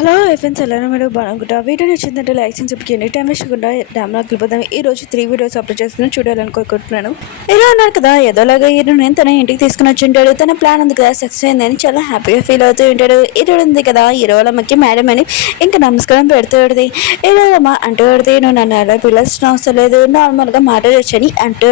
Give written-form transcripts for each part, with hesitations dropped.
Hello friends, ఎలా మీరు బాగుంటా వీడియో నచ్చిందంటే లైక్ చేసి చెప్పండి. టైం వేస్ట్ కాకుండా డ్యామ్లోకి వెళ్ళిపోతాం. ఈ రోజు 3 వీడియోస్ అప్లోడ్ చేస్తున్నాను, చూడాలనుకుంటున్నాను. ఇలా ఉన్నారు కదా, ఏదోలాగా నేను తన ఇంటికి తీసుకుని వచ్చి ఉంటాడు. తన ప్లాన్ ఉంది కదా సక్సెస్ అయిందని చాలా హ్యాపీగా ఫీల్ అవుతూ ఉంటాడు. ఈరోజు ఉంది కదా ఈరోజమ్మకి మేడం అని ఇంకా నమస్కారం పెడుతుంది. ఈరోజమ్మ అంటూ నువ్వు నన్ను ఎలా పిలాల్సిన అవసరం లేదు, నార్మల్గా మాట్లాడొచ్చని అంటూ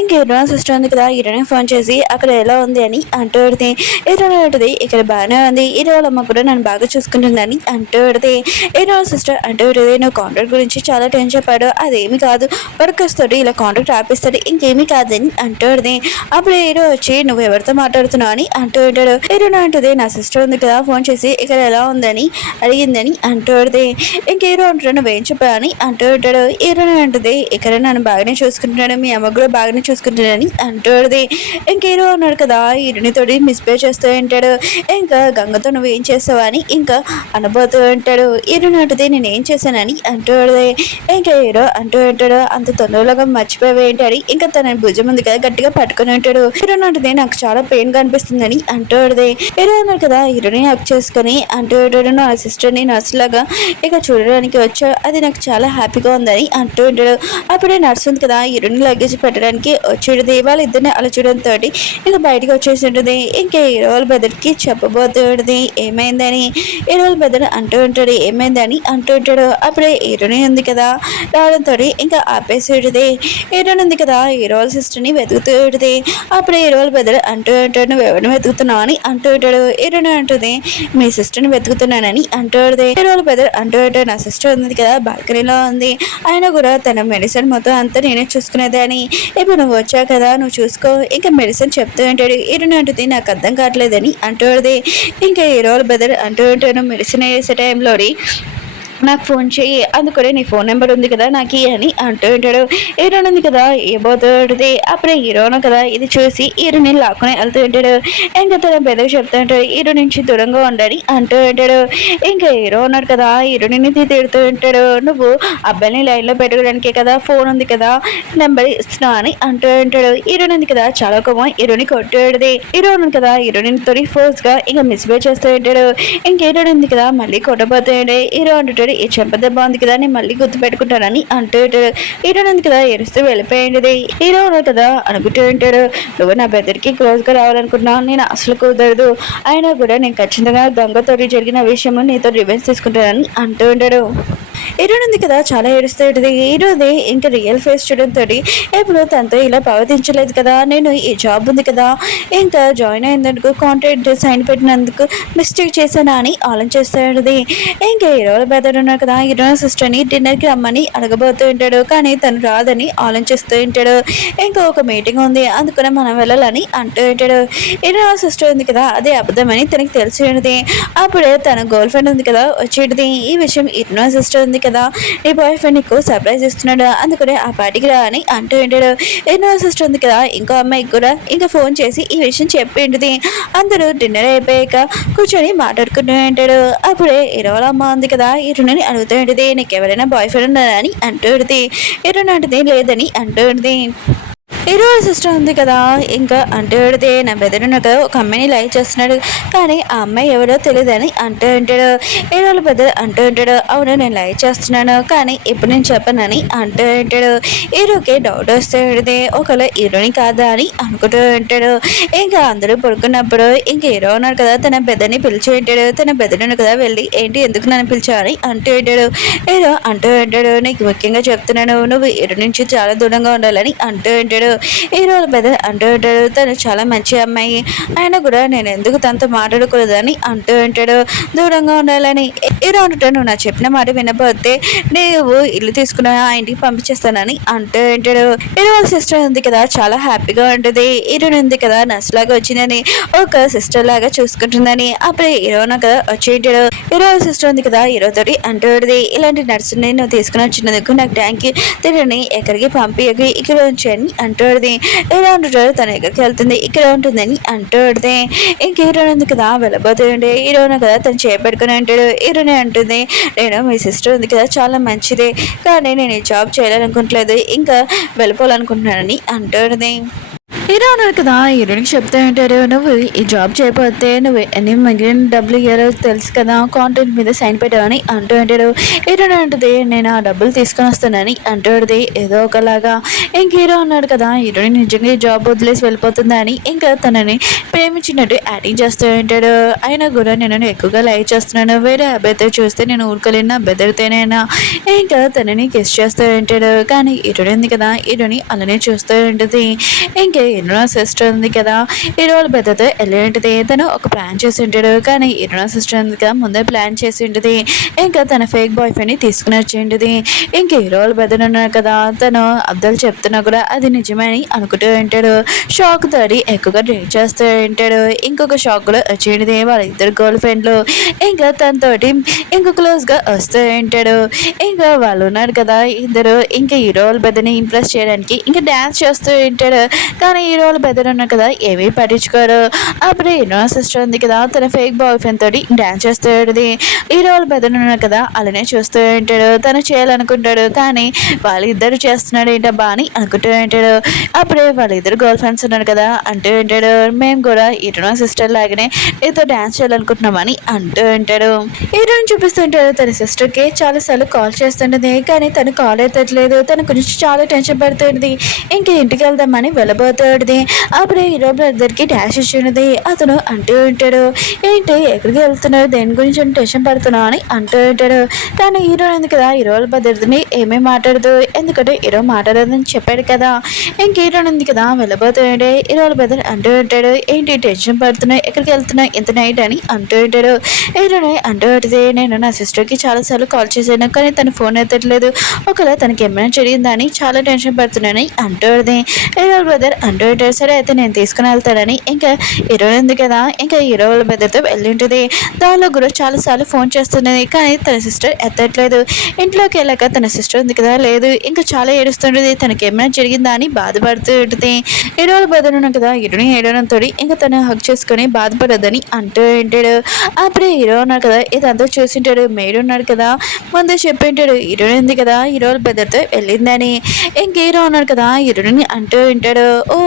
ఇంకా ఈరోజు సిస్టర్ ఉంది కదా ఈరోజు ఫోన్ చేసి అక్కడ ఎలా ఉంది అని అంటూ ఈరోజు ఉంటుంది ఇక్కడ బాగానే ఉంది. ఈరోజమ్మ కూడా నన్ను బాగా చూసుకుంటుంది అని అంటూ ఏదో సిస్టర్ అంటూ నువ్వు కాంట్రాక్ట్ గురించి చాలా టెన్షన్ చెప్పాడు. అదేమి కాదు, వర్క్ వస్తాడు ఇలా కాంట్రాక్ట్ ఆపిస్తాడు, ఇంకేమీ కాదని అంటూ అప్పుడు ఏదో వచ్చి నువ్వు ఎవరితో మాట్లాడుతున్నావు అని అంటూ ఉంటాడు. ఏదో అంటుంది నా సిస్టర్ ఉంది కదా ఫోన్ చేసి ఇక్కడ ఎలా ఉందని అడిగిందని అంటూ ఇంకేదో అంటాడు నువ్వేం చెప్పావు అని అంటూ ఉంటాడు. ఏదో అంటుంది ఇక్కడ నన్ను బాగానే చూసుకుంటున్నాడు, మీ అమ్మ కూడా బాగానే చూసుకుంటున్నాడని అంటూ ఇంకేదో అన్నాడు కదా ఇరునితోటి మిస్పే చేస్తూ ఉంటాడు. ఇంకా గంగతో నువ్వు ఏం చేస్తావా అని ఇంకా అనబోతూ ఉంటాడు. ఈరోనంటది నేనేం చేశానని అంటూ ఇంకా హీరో అంటూ ఉంటాడు అంత తొందరగా మర్చిపోయావు ఏంటి అని ఇంకా తన భుజం ఉంది కదా గట్టిగా పట్టుకుని ఉంటాడు. హీరోనంటది నాకు చాలా పెయిన్ గా అనిపిస్తుందని అంటూ హీరో అన్నాడు కదా హీరోని హక్ చేసుకుని అంటూ ఉంటాడు నా సిస్టర్ని నర్స్ లాగా ఇక చూడడానికి వచ్చా, అది నాకు చాలా హ్యాపీగా ఉందని అంటూ ఉంటాడు. అప్పుడే నర్స్ ఉంది కదా హీరోని లగేజ్ పెట్టడానికి వచ్చేది. వాళ్ళిద్దరిని అలా చూడడంతో ఇక బయటకు వచ్చేసి ఉంటుంది. ఇంకా హీరో వాళ్ళ బెదర్కి చెప్పబోతూ ఉంటుంది ఏమైందని. హీరో బెదర్ అంటూ ఉంటాడు ఏమైందని అంటూ ఉంటాడు. అప్పుడే హీరోని ఉంది కదా రావడంతో ఇంకా ఆపేసేది. హీరోని ఉంది కదా హీరో సిస్టర్ని వెతుకుతూ ఉంటుంది. అప్పుడే హీరో బెదర్ అంటూ ఉంటాడు నువ్వు ఎవరిని వెతుకుతున్నావు అని అంటూ ఉంటాడు. హీరోని అంటుంది మీ సిస్టర్ని వెతుకుతున్నానని అంటూ హీరో బెదర్ అంటూ ఉంటాడు నా సిస్టర్ ఉంది కదా బాల్కనీలో ఉంది, ఆయన కూడా తన మెడిసిన్ మొత్తం అంతా నేనే చూసుకునేదని, ఇప్పుడు నువ్వు వచ్చావు కదా నువ్వు చూసుకో ఇంకా మెడిసిన్ చెప్తూ ఉంటాడు. హీరోని అంటుంది నాకు అర్థం కావట్లేదని అంటూ ఇంకా హీరో బెదర్ అంటూ ఉంటాను మెడిసిన్ వేసే టైంలోని నాకు ఫోన్ చెయ్యి, అందుకనే నీ ఫోన్ నెంబర్ ఉంది కదా నాకు అని అంటూ ఉంటాడు. హీరోన్ ఉంది కదా ఏబోతుంది. అప్పుడే హీరోను కదా ఇది చూసి హీరోని లాక్కుని వెళ్తూ ఉంటాడు. ఇంకా తన పెద్దగా చెప్తూ ఉంటాడు హీరో నుంచి దూరంగా ఉండని అంటూ ఉంటాడు. ఇంకా హీరో ఉన్నాడు కదా హీరోని తిడుతూ ఉంటాడు నువ్వు అబ్బాయిని లైన్లో పెట్టుకోవడానికే కదా ఫోన్ ఉంది కదా నెంబర్ ఇస్తున్నావు అని అంటూ ఉంటాడు. హీరోన్ ఉంది కదా చాలా కోపం హీరోని కొట్టాడు. హీరో ఉన్నాడు కదా హీరోని తోటి ఫోర్స్ గా ఇంకా మిస్బిహేవ్ చేస్తూ ఉంటాడు. ఇంకా హీరోన్ ఉంది కదా మళ్ళీ కొట్టబోతాడు. హీరో అంటుంటాడు ఈ చెంపద బాగుంది కదా నేను మళ్ళీ గుర్తు పెట్టుకుంటానని అంటూ హీరో ఉంది కదా ఏడుస్తూ వెళ్ళిపోయింది. హీరో కదా అనుకుంటూ ఉంటాడు నువ్వు నా బెదర్కి క్లోజ్ గా రావాలనుకుంటున్నావు, నేను అసలు కుదరదు, అయినా కూడా నేను ఖచ్చితంగా గంగతోటి జరిగిన విషయం నీతో రివెంజ్ తీసుకుంటానని అంటూ ఉంటాడు. హీరోయిన్ ఉంది కదా చాలా ఏడుస్తూ ఉంటుంది. హీరోది ఇంకా రియల్ ఫేస్ చూడడంతో ఎప్పుడు తనతో ఇలా ప్రవర్తించలేదు కదా, నేను ఈ జాబ్ ఉంది కదా ఇంకా జాయిన్ అయినందుకు కాంట్రాక్ట్ సైన్ పెట్టినందుకు మిస్టేక్ చేశానా అని ఆలోచిస్తూ ఉంటుంది. ఇంకా హీరోల బెదర్ ఉన్నారు కదా హీరోయిన్ సిస్టర్ని డిన్నర్కి రమ్మని అడగబోతూ ఉంటాడు, కానీ తను రాదని ఆలోచిస్తూ ఉంటాడు. ఇంకా ఒక మీటింగ్ ఉంది అందుకనే మనం వెళ్ళాలని అంటూ ఉంటాడు. హీరోయిన్ సిస్టర్ ఉంది కదా అదే అబద్ధమని తనకి తెలిసి ఉంటుంది. అప్పుడే తన గర్ల్ ఫ్రెండ్ ఉంది కదా వచ్చేది ఈ విషయం హీరోయిన్ సిస్టర్ ఉంది కదా నీ బాయ్ ఫ్రెండ్ నీకు సర్ప్రైజ్ ఇస్తున్నాడు అందుకనే ఆ పార్టీకి రా అని అంటూ ఉంటాడు. ఎన్నో సిస్టర్ ఉంది కదా ఇంకో అమ్మాయికి కూడా ఇంకా ఫోన్ చేసి ఈ విషయం చెప్పింది. అందరూ డిన్నర్ అయిపోయాక కూర్చొని మాట్లాడుకుంటూ ఉంటాడు. అప్పుడే ఇరవై అమ్మ ఉంది కదా ఇరుని అడుగుతూ ఉంటుంది నీకు ఎవరైనా బాయ్ ఫ్రెండ్ ఉన్నారా అని అంటూ ఉంటుంది. ఇరుని అంటుంది లేదని అంటూ ఉంటుంది. హీరో సిస్టర్ ఉంది కదా ఇంకా అంటూ నా బెదరు నాకు ఒక అమ్మాయిని లైక్ చేస్తున్నాడు, కానీ ఆ అమ్మాయి ఎవరో తెలియదని అంటూ ఉంటాడు. హీరోల బెదర్ అంటూ ఉంటాడు అవును నేను లైక్ చేస్తున్నాను కానీ ఇప్పుడు నేను చెప్పనని అంటూ ఉంటాడు. హీరోకి డౌట్ వస్తూ ఉంటుంది ఒకవేళ హీరోని కాదా అని అనుకుంటూ ఉంటాడు. ఇంకా అందరూ పడుకున్నప్పుడు ఇంకా హీరో ఉన్నాడు కదా తన బెదర్ని పిలిచి ఉంటాడు. తన బెదరును కదా వెళ్ళి ఏంటి ఎందుకు నన్ను పిలిచావని అంటూ ఉంటాడు. హీరో అంటూ ఉంటాడు నీకు ముఖ్యంగా చెప్తున్నాను నువ్వు హీరో నుంచి చాలా దూరంగా ఉండాలని అంటూ ఉంటాడు. హీరో బెదర్ అంటూ ఉంటాడు తను చాలా మంచి అమ్మాయి, ఆయన కూడా నేను ఎందుకు తనతో మాట్లాడకూడదని అంటూ ఉంటాడు దూరంగా ఉండాలని. హీరో అంటుంటాడు నువ్వు నా చెప్పిన మాట వినకపోతే నువ్వు ఇల్లు తీసుకున్న ఆ ఇంటికి పంపించేస్తానని అంటూ ఉంటాడు. హీరో సిస్టర్ ఉంది కదా చాలా హ్యాపీగా ఉంటుంది. హీరోని ఉంది కదా నర్స్ లాగా వచ్చిందని ఒక సిస్టర్ లాగా చూసుకుంటుందని. అప్పుడే హీరోన కదా వచ్చి ఉంటాడు. హీరో సిస్టర్ ఉంది కదా హీరో తోటి అంటూ ఉంటుంది ఇలాంటి నర్సుని నువ్వు తీసుకుని వచ్చినందుకు నాకు థ్యాంక్ యూ, తిరిగి ఎక్కడికి పంపించకి ఇక్కడ ఉంచని అంటూ ఎలా ఉంటాడు తన ఎక్కడికి వెళ్తుంది ఇక్కడ ఉంటుందని అంటూ ఇంక హీరోని ఉంది కదా వెళ్ళబోతుండే. హీరోని కదా తను చేపట్టుకుని అంటాడు. హీరోని అంటుంది నేను మీ సిస్టర్ ఉంది కదా చాలా మంచిదే, కానీ నేను ఈ జాబ్ చేయాలనుకుంటలేదు ఇంకా వెళ్ళిపోవాలనుకుంటున్నానని అంటుంది. హీరో అన్నాడు కదా హీరోయిన్కి చెప్తా ఉంటాడు, నువ్వు ఈ జాబ్ చేయకపోతే నువ్వు ఎన్ని మిలియన్ డబ్బులు ఇయ్యారో తెలుసు కదా, కాంట్రాక్ట్ మీద సైన్ పెట్టావని అంటూ ఉంటాడు. హీరోయిన్ అంటుంది, నేను ఆ డబ్బులు తీసుకొని వస్తానని అంటుంది ఏదో ఒకలాగా. ఇంక హీరో అన్నాడు కదా హీరోయిన్ నిజంగా ఈ జాబ్ వదిలేసి వెళ్ళిపోతుందని ఇంకా తనని ప్రేమించినట్టు యాక్టింగ్ చేస్తూ ఉంటాడు. అయినా కూడా నేను ఎక్కువగా లైక్ చేస్తున్నాను, వేరే అబ్బాయితో చూస్తే నేను ఊరుకోలేనా, బెదిరితేనేనా ఇంకా తనని కిస్ చేస్తూ ఉంటాడు. కానీ హీరోయిన్ ఉంది కదా హీరోని అలానే చూస్తూ ఉంటుంది. ఇంకా హీరో సిస్టర్ ఉంది కదా హీరో వాళ్ళ పెద్దతో వెళ్ళి ఉంటుంది. తను ఒక ప్లాన్ చేసి ఉంటాడు, కానీ హీరో సిస్టర్ ఉంది కదా ముందే ప్లాన్ చేసి ఉంటుంది. ఇంకా తన ఫేక్ బాయ్ ఫ్రెండ్ని తీసుకుని వచ్చి ఉంటుంది. ఇంకా హీరో వాళ్ళ పెద్దలు ఉన్నారు కదా తను అబ్దుల్ చెప్తున్నా కూడా అది నిజమని అనుకుంటూ ఉంటాడు. షాక్ తోటి ఎక్కువగా డ్రింక్ చేస్తూ ఉంటాడు. ఇంకొక షాక్ కూడా వచ్చేది వాళ్ళ ఇద్దరు గర్ల్ ఫ్రెండ్లు ఇంకా తనతోటి ఇంకా క్లోజ్గా వస్తూ ఉంటాడు. ఇంకా వాళ్ళు ఉన్నారు కదా ఇద్దరు ఇంకా హీరో వాళ్ళ పెద్దని ఇంప్రెస్ చేయడానికి ఇంకా డ్యాన్స్ చేస్తూ ఉంటాడు. కానీ హీరో వాళ్ళ పెద్దలు ఉన్నారు కదా ఏమీ పట్టించుకోరు. అప్పుడు హీరో సిస్టర్ ఉంది కదా తన ఫేక్ బాయ్ ఫ్రెండ్ తోటి డ్యాన్స్ చేస్తూ ఉంటుంది. హీరో వాళ్ళ పెద్దలు ఉన్నారు కదా అలానే చూస్తూ ఉంటాడు. తను చేయాలనుకుంటాడు కానీ వాళ్ళిద్దరు చేస్తున్నాడు ఏంటబ్బా అని అనుకుంటూ ఉంటాడు. అప్పుడే వాళ్ళిద్దరు గర్ల్ ఫ్రెండ్స్ ఉన్నారు కదా అంటూ ఉంటాడు, మేము కూడా హీరో సిస్టర్ లాగానే నీతో డ్యాన్స్ చేయాలనుకుంటున్నామని అంటూ ఉంటాడు. హీరోని చూపిస్తుంటాడు తన సిస్టర్కి చాలాసార్లు కాల్ చేస్తుంటుంది కానీ తను కాల్ ఎత్తట్లేదు. తన గురించి చాలా టెన్షన్ పడుతుంది. ఇంకా ఇంటికి వెళ్దామని వెళ్ళబోతుంది. అప్పుడే హీరో బ్రదర్కి డాష్ ఇచ్చినది. అతను అంటూ ఉంటాడు, ఏంటి ఎక్కడికి వెళ్తున్నావు, దేని గురించి టెన్షన్ పడుతున్నావు అని అంటూ ఉంటాడు. కానీ హీరో ఉంది కదా హీరో వాళ్ళ బ్రదర్ని ఏమీ మాట్లాడదు, ఎందుకంటే హీరో మాట్లాడదని చెప్పాడు కదా. ఇంక హీరో ఉంది కదా వెళ్ళబోతుంటే హీరో వాళ్ళ బ్రదర్ అంటూ ఉంటాడు, ఏంటి టెన్షన్ పడుతున్నావు, ఎక్కడికి వెళ్తున్నావు ఇంత నైట్ అని అంటూ ఉంటాడు. హీరోని అంటూ ఉంటుంది, నేను నా సిస్టర్కి చాలాసార్లు కాల్ చేశాను కానీ తను ఫోన్ ఎత్తట్లేదు, ఒకవేళ తనకి ఏమైనా జరిగిందని చాలా టెన్షన్ పడుతున్నానని అంటుంది. హీరో బ్రదర్ అంటూ ఉంటాడు, సరే అయితే నేను తీసుకుని వెళ్తాడని ఇంకా హీరో ఉంది కదా ఇంకా హీరో వాళ్ళ బ్రదర్తో వెళ్ళి ఉంటుంది. దానిలో కూడా చాలాసార్లు ఫోన్ చేస్తున్నది కానీ తన సిస్టర్ ఎత్తట్లేదు. ఇంట్లోకి వెళ్ళాక తన సిస్టర్ ఉంది కదా లేదు, ఇంకా చాలా ఏడుస్తుంటుంది, తనకి ఏమైనా జరిగిందా అని బాధపడుతూ ఉంటుంది. హీరో వాళ్ళ బ్రదర్ ఉన్నాడు కదా హీరోని ఏడవడంతో ఇంకా తను హక్ చేసుకొని బాధపడద్దని అంటూ ఉంటాడు. అప్పుడే హీరో ఉన్నాడు కదా ఇదంతా చూసింటాడు. మేడు ఉన్నాడు కదా ముందే చెప్పింటాడు హీరో ఉంది కదా హీరో వాళ్ళ బ్రదర్తో వెళ్ళిందని. ఇంక హీరో ఉన్నాడు కదా హీరోని అంటూ ఉంటాడు, ఓ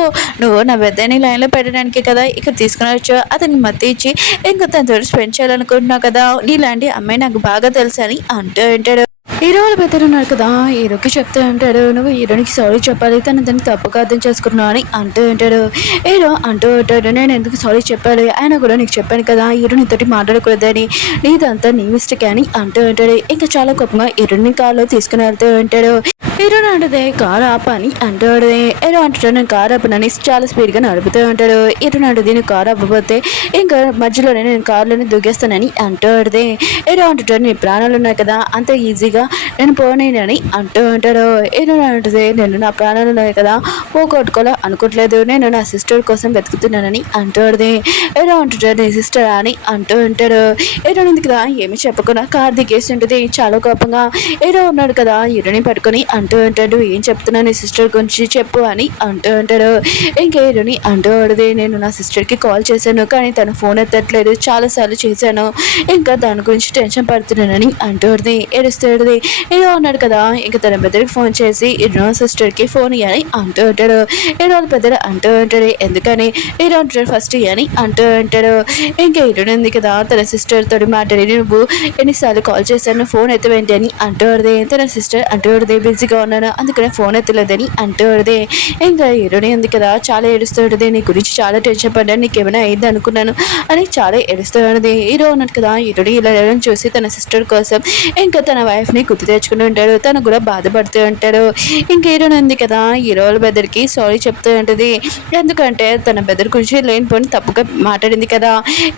నువ్వు నా పెద్దని లైన్లో పెట్టడానికి కదా ఇక్కడ తీసుకుని వచ్చావు, అతనికి మత్తు ఇచ్చి ఇంకా తనతో స్పెండ్ చేయాలనుకుంటున్నావు కదా, నీలాంటి అమ్మాయి నాకు బాగా తెలుసు అని అంటూ ఉంటాడు. హీరో వాళ్ళ పెద్దలు ఉన్నారు కదా హీరోకి చెప్తూ ఉంటాడు, నువ్వు హీరోనికి సారీ చెప్పాలి, తను దానికి తప్పుగా అర్థం చేసుకున్నావు అని అంటూ ఉంటాడు. హీరో అంటూ ఉంటాడు, నేను ఎందుకు సారీ చెప్పాలి, ఆయన కూడా నీకు చెప్పాను కదా హీరో నీతోటి మాట్లాడకూడదని, నీదంతా నీ మిస్టేక్ అని అంటూ ఉంటాడు. ఇంకా చాలా కోపంగా హీరోని కార్లో తీసుకుని వెళ్తూ ఉంటాడు. హీరో అంటదే కారు ఆపని అంటాడు. హీరో అంటాడు నేను కారు ఆపనని చాలా స్పీడ్గా నడుపుతూ ఉంటాడు. హీరో అంటుంది నేను కారు ఆపకపోతే ఇంకా మధ్యలోనే నేను కారులోనే దూకేస్తానని అంటాడు. హీరో అంటాడు నీ ప్రాణాలు ఉన్నాయి కదా అంత ఈజీగా నేను పోనేనని అంటూ ఉంటాడు. హీరో అంటుంది నేను నా ప్రాణాలు ఉన్నాయి కదా పోగొట్టుకోవాలో అనుకోవట్లేదు, నేను నా సిస్టర్ కోసం వెతుకుతున్నానని అంటాడు. హీరో అంటాడు నీ సిస్టర్ అని అంటూ ఉంటాడు. హీరో ఉంది కదా ఏమి చెప్పకుండా కారు దిగేసి ఉంటుంది చాలా కోపంగా. హీరో ఉన్నాడు కదా హీరోని పట్టుకొని అంటూ ఉంటాడు, ఏం చెప్తున్నా నీ సిస్టర్ గురించి చెప్పు అని అంటూ ఉంటాడు. ఇంకా హీరోని అంటూ ఉంటుంది, నేను నా సిస్టర్కి కాల్ చేశాను కానీ తను ఫోన్ ఎత్తట్లేదు, చాలాసార్లు చేశాను, ఇంకా దాని గురించి టెన్షన్ పడుతున్నానని అంటూ ఉంటుంది. ఏడుస్తుంది. హీరో ఉన్నాడు కదా ఇంకా తన పెద్దరికి ఫోన్ చేసి హీరో సిస్టర్కి ఫోన్ ఇవ్వని అంటూ ఉంటాడు. హీరో పెద్దలు అంటూ ఉంటాడు, ఎందుకని హీరో అంటాడు ఫస్ట్ అని అంటూ ఉంటాడు. ఇంకా హీరోని ఉంది కదా తన సిస్టర్ తోటి మాట్లాడి నువ్వు ఎన్నిసార్లు కాల్ చేశాను ఫోన్ ఎత్తవేంటి అని అంటూ ఉంటుంది. తన సిస్టర్ అంటూ ఉంటుంది బిజీగా ఉన్నాను అందుకనే ఫోన్ ఎత్తలేదని అంటూ ఉంటుంది. ఇంకా హీరోని ఉంది కదా చాలా ఏడుస్తూ ఉంటుంది, నీ గురించి చాలా టెన్షన్ పడ్డాను, నీకు ఏమైనా అయింది అనుకున్నాను అని చాలా ఏడుస్తూ ఉంటుంది. హీరో ఉన్నట్టు కదా హీరోని ఇలా చూసి తన సిస్టర్ కోసం ఇంకా తన వైఫ్ని గుర్తు తెచ్చుకుంటూ ఉంటాడు. తను కూడా బాధపడుతూ ఉంటాడు. ఇంకా హీరోని ఉంది కదా హీరో వాళ్ళ బెదర్కి సారీ చెప్తూ ఉంటుంది, ఎందుకంటే తన బెదర్ గురించి లేనిపోని తప్పుగా మాట్లాడింది కదా.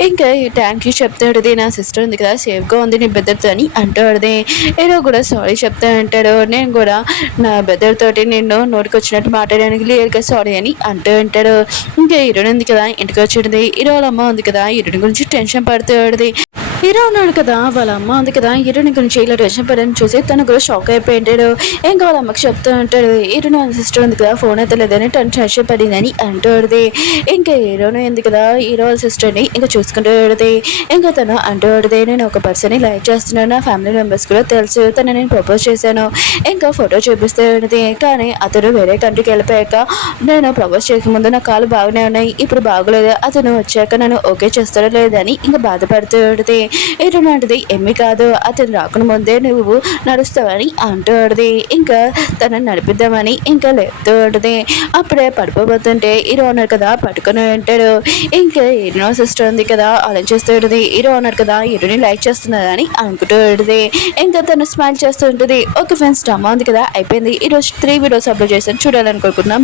ఇంకా థ్యాంక్ యూ చెప్తూ ఉంటుంది, నా సిస్టర్ ఉంది కదా సేఫ్గా ఉంది నీ బెదర్తో అని అంటూ ఉంటుంది. హీరో కూడా సారీ చెప్తూ ఉంటాడు, నేను కూడా నా బెదర్ తోటి నిన్ను నోటికి వచ్చినట్టు మాట్లాడడానికి క్లియర్గా సారీ అని అంటూ ఉంటాడు. ఇంకా హీరోని ఉంది కదా ఇంటికి వచ్చింది. హీరో వాళ్ళ అమ్మ ఉంది కదా హీరోని గురించి టెన్షన్ పడుతూ ఉంటుంది. హీరో ఉన్నాడు కదా, వాళ్ళ అమ్మ ఉంది కదా, హీరోని గురించి ఇలా రేషన్ పడని చూసి తను కూడా షాక్ అయిపోయింటాడు. ఇంకా వాళ్ళ అమ్మకి చెప్తూ ఉంటాడు, హీరోని వాళ్ళ సిస్టర్ ఉంది కదా, ఫోన్ అయితే లేదని తను టెన్షన్ పడిందని అంటూడది. ఇంకా హీరోని ఉంది కదా, హీరో వాళ్ళ సిస్టర్ని ఇంకా చూసుకుంటూ ఉండేది. ఇంకా తను అంటూడది, నేను ఒక పర్సన్ని లైక్ చేస్తున్నాను, నా ఫ్యామిలీ మెంబర్స్ కూడా తెలుసు, తను నేను ప్రపోజ్ చేశాను. ఇంకా ఫోటో చూపిస్తూ ఉండేది. కానీ అతను వేరే కంట్రీకి వెళ్ళిపోయాక నేను ప్రపోజ్ చేయకముందు నా కాళ్ళు బాగానే ఉన్నాయి, ఇప్పుడు బాగోలేదు, అతను వచ్చాక నన్ను ఓకే చేస్తాడో లేదని ఇంకా బాధపడుతూ ఉండేది. ఇటువంటిది ఏమీ కాదు, అతను రాకుండా ముందే నువ్వు నడుస్తావని అంటూ ఉండేది. ఇంకా తనని నడిపిద్దామని ఇంకా లేపుతూ ఉండేది. అప్పుడే పడిపోతుంటే హీరో ఉన్నారు కదా, పట్టుకొని ఉంటాడు. ఇంకా హీరో సిస్టర్ ఉంది కదా, ఆలోచిస్తూ ఉంటుంది, హీరో ఉన్నారు కదా, హీరోని లైక్ చేస్తున్నదని అనుకుంటూ ఉంటుంది. ఇంకా తను స్మైల్ చేస్తూ ఉంటుంది. ఓకే ఫ్రెండ్స్, డ్రామా ఉంది కదా అయిపోయింది. ఈరోజు 3 వీడియోస్ అప్లోడ్ చేశాను, చూడాలనుకుంటున్నాం.